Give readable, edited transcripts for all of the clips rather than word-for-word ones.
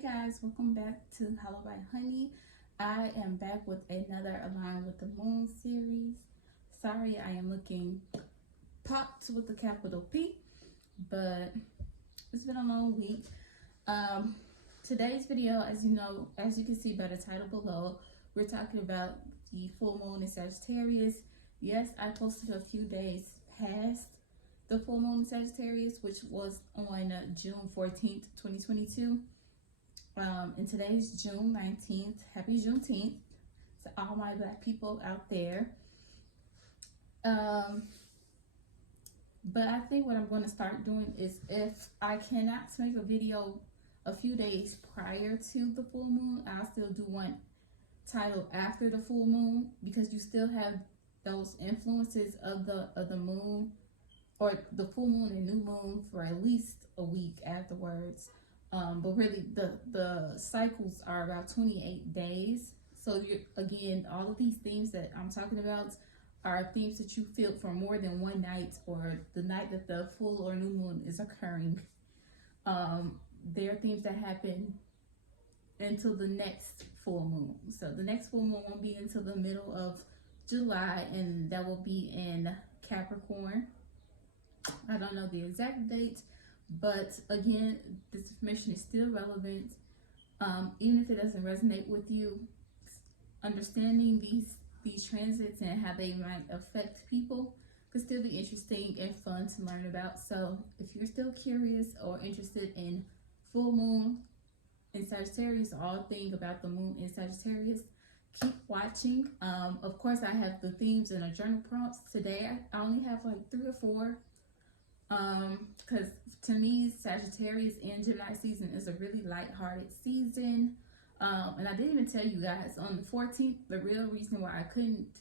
Hey guys, welcome back to Hello by Honey. I am back with another Align with the Moon series. Sorry, I am looking popped with the capital P, but it's been a long week. Today's video, as you can see by the title below, we're talking about the full moon in Sagittarius. Yes, I posted a few days past the full moon in Sagittarius, which was on June 14th, 2022. And today's June 19th. Happy Juneteenth to all my Black people out there. But I think what I'm going to start doing is, if I cannot make a video a few days prior to the full moon, I'll still do one titled after the full moon, because you still have those influences of the moon, or the full moon and new moon, for at least a week afterwards. But really the cycles are about 28 days. So again, all of these themes that I'm talking about are themes that you feel for more than one night, or the night that the full or new moon is occurring. There are themes that happen until the next full moon. So the next full moon won't be until the middle of July, and that will be in Capricorn. I don't know the exact date, but again, this information is still relevant. Even if it doesn't resonate with you, understanding these transits and how they might affect people could still be interesting and fun to learn about. So if you're still curious or interested in full moon in Sagittarius, all thing about the moon in Sagittarius, keep watching. Of course, I have the themes and a journal prompts. Today I only have like 3 or 4, because to me, Sagittarius and Gemini season is a really lighthearted season. And I didn't even tell you guys on the 14th, the real reason why I couldn't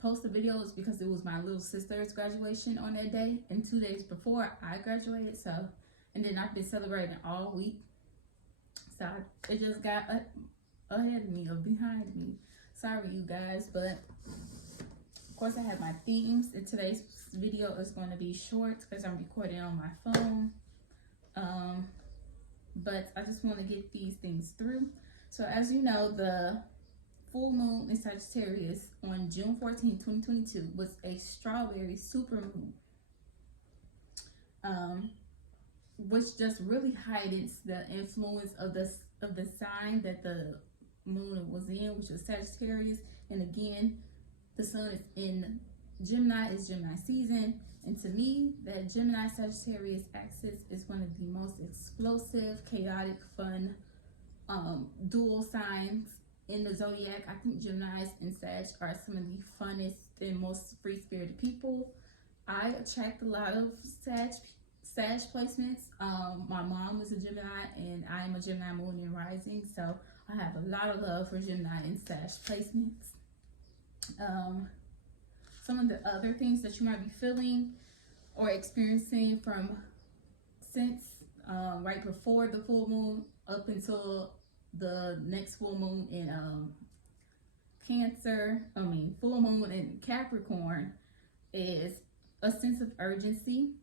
post a video is because it was my little sister's graduation on that day, and 2 days before I graduated. So, and then I've been celebrating all week, so it just got ahead of me or behind me. Sorry, you guys, but of course I have my themes, and today's video is going to be short because I'm recording on my phone. But I just want to get these things through. So as you know, the full moon in Sagittarius on June 14, 2022 was a strawberry supermoon, which just really heightens the influence of the sign that the moon was in, which was Sagittarius. And again, the sun is in Gemini, is Gemini season, and to me, that Gemini Sagittarius axis is one of the most explosive, chaotic, fun dual signs in the zodiac. I think Geminis and Sag are some of the funnest and most free-spirited people. I attract a lot of Sag placements. My mom is a Gemini, and I am a Gemini moon and rising, so I have a lot of love for Gemini and Sag placements. Some of the other things that you might be feeling or experiencing since right before the full moon up until the next full moon in full moon in Capricorn, is a sense of urgency,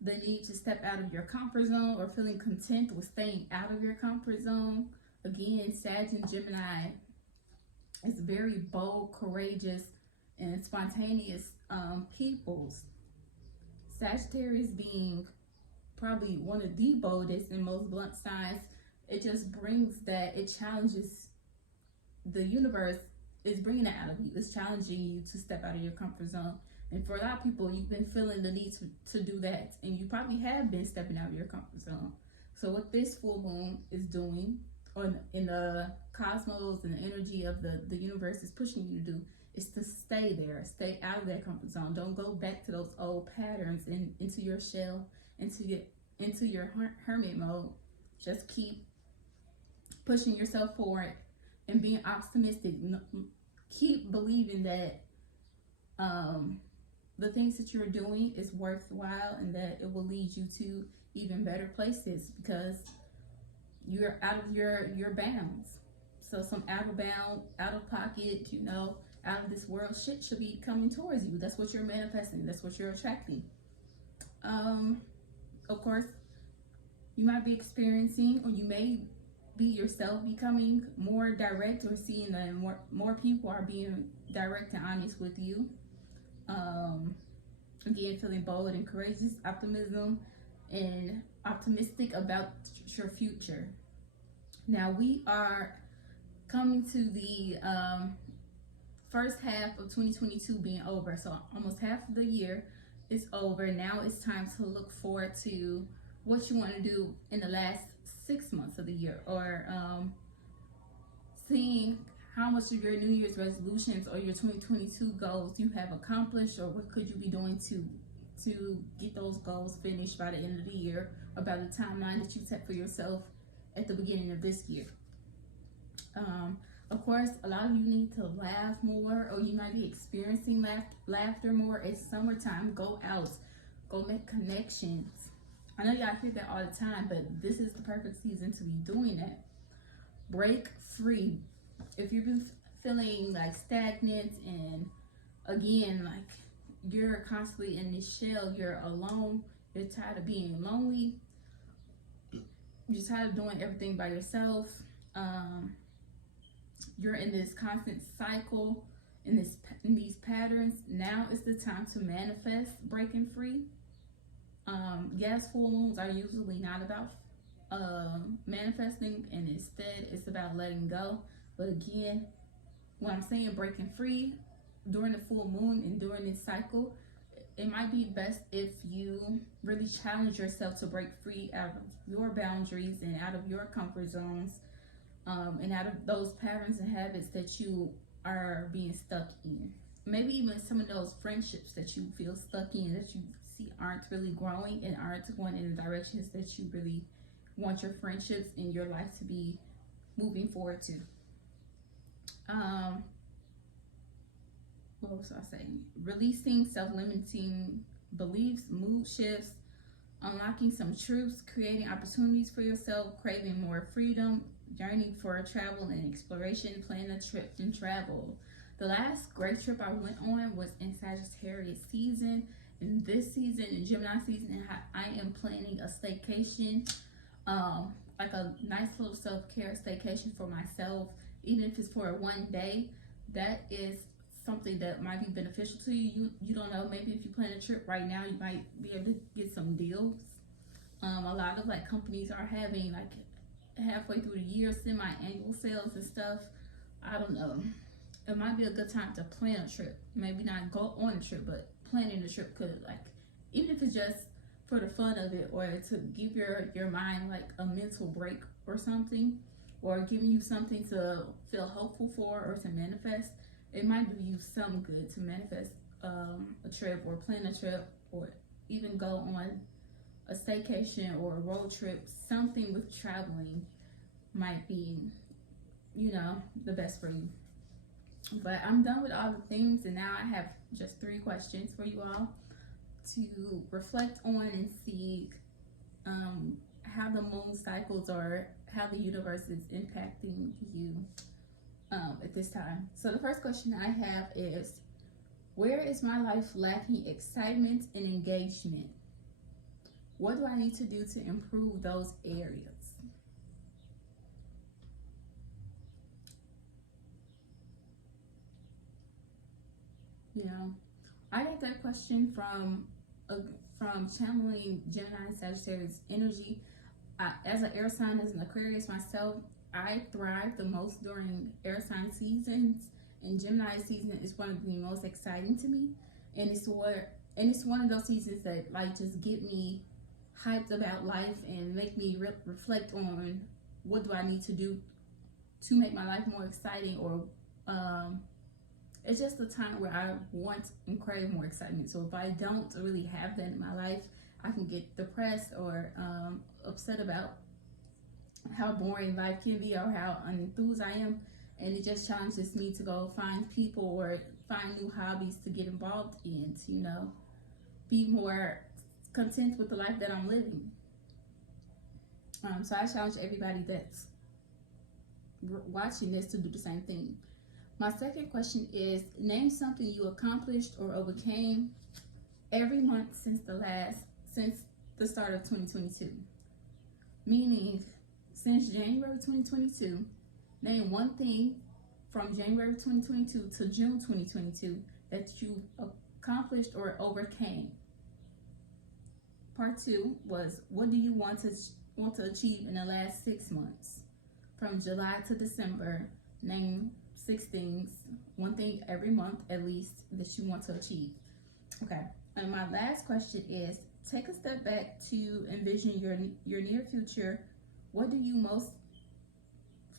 the need to step out of your comfort zone, or feeling content with staying out of your comfort zone. Again, Sag and Gemini is very bold, courageous, and spontaneous peoples. Sagittarius being probably one of the boldest and most blunt signs. It just brings that, it challenges, the universe is bringing it out of you. It's challenging you to step out of your comfort zone. And for a lot of people, you've been feeling the need to do that, and you probably have been stepping out of your comfort zone. So what this full moon is doing, or in the cosmos and the energy of the universe is pushing you to do, is to stay there, stay out of that comfort zone. Don't go back to those old patterns and into your shell, into your hermit mode. Just keep pushing yourself forward and being optimistic. Keep believing that the things that you're doing is worthwhile, and that it will lead you to even better places, because you're out of your bounds. So some out of pocket, out of this world shit should be coming towards you. That's what you're manifesting. That's what you're attracting. Of course, You might be experiencing, or you may be yourself becoming more direct, or seeing that more people are being direct and honest with you. Again, feeling bold and courageous, optimism, and optimistic about your future. Now we are coming to the first half of 2022 being over. So almost half of the year is over. Now it's time to look forward to what you want to do in the last 6 months of the year, or seeing how much of your New Year's resolutions or your 2022 goals you have accomplished, or what could you be doing to get those goals finished by the end of the year, or by the timeline that you set for yourself at the beginning of this year. Of course, a lot of you need to laugh more, or you might be experiencing laughter more. It's summertime. Go out, go make connections. I know y'all hear that all the time, but this is the perfect season to be doing that. Break free. If you've been feeling like stagnant, and again, like you're constantly in this shell, you're alone, you're tired of being lonely, you're tired of doing everything by yourself, you're in this constant cycle, in these patterns, now is the time to manifest breaking free. Yes, full moons are usually not about manifesting, and instead it's about letting go. But again, when I'm saying breaking free during the full moon and during this cycle, it might be best if you really challenge yourself to break free out of your boundaries and out of your comfort zones, and out of those patterns and habits that you are being stuck in. Maybe even some of those friendships that you feel stuck in, that you see aren't really growing and aren't going in the directions that you really want your friendships in your life to be moving forward to. What was I saying? Releasing self-limiting beliefs, mood shifts, unlocking some truths, creating opportunities for yourself, craving more freedom, yearning for travel and exploration, planning a trip and travel. The last great trip I went on was in Sagittarius season. In this season, in Gemini season, I am planning a staycation, like a nice little self-care staycation for myself, even if it's for one day. That is something that might be beneficial to you. You don't know, maybe if you plan a trip right now, you might be able to get some deals. A lot of like companies are having like halfway through the year semi-annual sales and stuff. I don't know. It might be a good time to plan a trip. Maybe not go on a trip, but planning a trip could, like, even if it's just for the fun of it, or to give your mind like a mental break or something, or giving you something to feel hopeful for or to manifest. It might do you some good to manifest a trip, or plan a trip, or even go on a staycation or a road trip. Something with traveling might be, the best for you. But I'm done with all the things, and now I have just 3 questions for you all to reflect on and see how the moon cycles, or how the universe is impacting you at this time. So the first question I have is, where is my life lacking excitement and engagement? What do I need to do to improve those areas? I got that question from channeling Gemini and Sagittarius energy. As an air sign, as an Aquarius myself, I thrive the most during air sign seasons, and Gemini season is one of the most exciting to me. And it's one of those seasons that like just get me hyped about life and make me reflect on what do I need to do to make my life more exciting, or it's just a time where I want and crave more excitement. So if I don't really have that in my life, I can get depressed or upset about how boring life can be, or how unenthused I am. And it just challenges me to go find people or find new hobbies to get involved in, to, be more content with the life that I'm living. So I challenge everybody that's watching this to do the same thing. My second question is, name something you accomplished or overcame every month since the start of 2022. meaning since January 2022, name one thing from January 2022 to June 2022 that you accomplished or overcame. Part 2 was, what do you want to achieve in the last 6 months? From July to December, name 6 things, one thing every month at least, that you want to achieve. Okay, and my last question is, take a step back to envision your near future. What do you most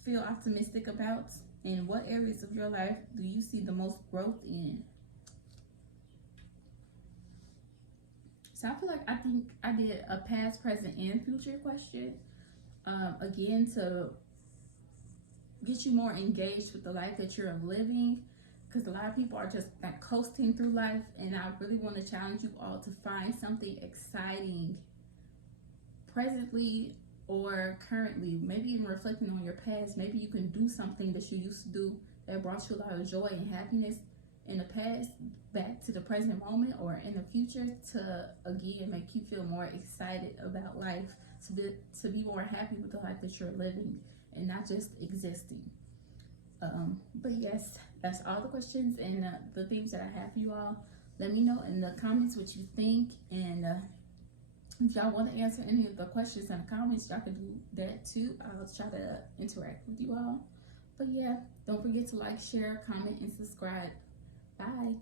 feel optimistic about? And what areas of your life do you see the most growth in? So I feel like I think I did a past, present, and future question. Again, to get you more engaged with the life that you're living, because a lot of people are just like coasting through life, and I really want to challenge you all to find something exciting presently or currently, maybe even reflecting on your past. Maybe you can do something that you used to do that brought you a lot of joy and happiness in the past back to the present moment or in the future, to again make you feel more excited about life, to be more happy with the life that you're living and not just existing. But yes, that's all the questions and the things that I have for you all. Let me know in the comments what you think, and if y'all want to answer any of the questions in the comments, y'all can do that too. I'll try to interact with you all. But yeah, don't forget to like, share, comment, and subscribe. Bye.